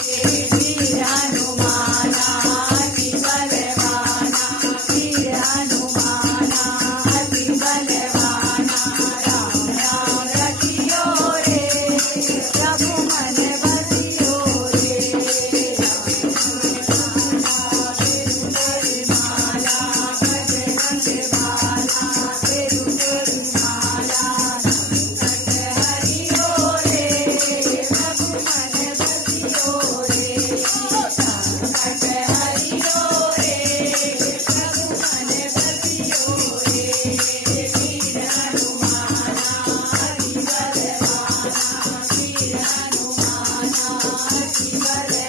वीर हनुमाना अति बलवाना, वीर हनुमाना अति बलवाना। राम राम रखियो रे प्रभु मन बसियो रे। माला गज माला तेरु तेरु माला, हरियो रे प्रभु मन बसियो रे। संकट हरियो रे प्रभु मन बसियो रे। वीर हनुमाना अति बलवाना, वीर हनुमाना अति बलवाना।